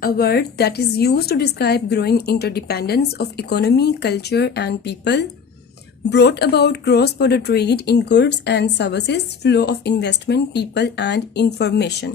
A word that is used to describe growing interdependence of economy, culture and people, brought about cross-border trade in goods and services, flow of investment, people and information.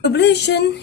Globalization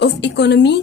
of economy,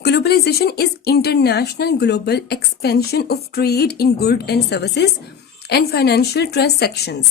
Globalization is international global expansion of trade in goods and services and financial transactions.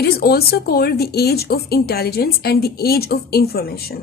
It is also called the age of intelligence and the age of information.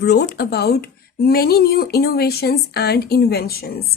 brought about many new innovations and inventions.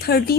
30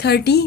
30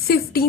50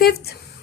5,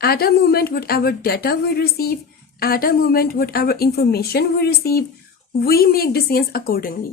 At a moment, whatever data we receive, at a moment, whatever information we receive, we make decisions accordingly.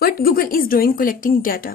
what Google is doing collecting data.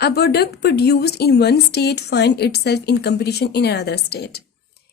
a product produced in one state find itself in competition in another state.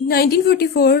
1944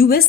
US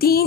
3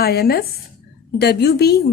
IMF، WB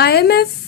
IMF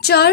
4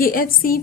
KFC,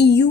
EU,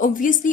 obviously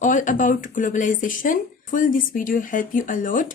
all about globalization. This video help you a lot.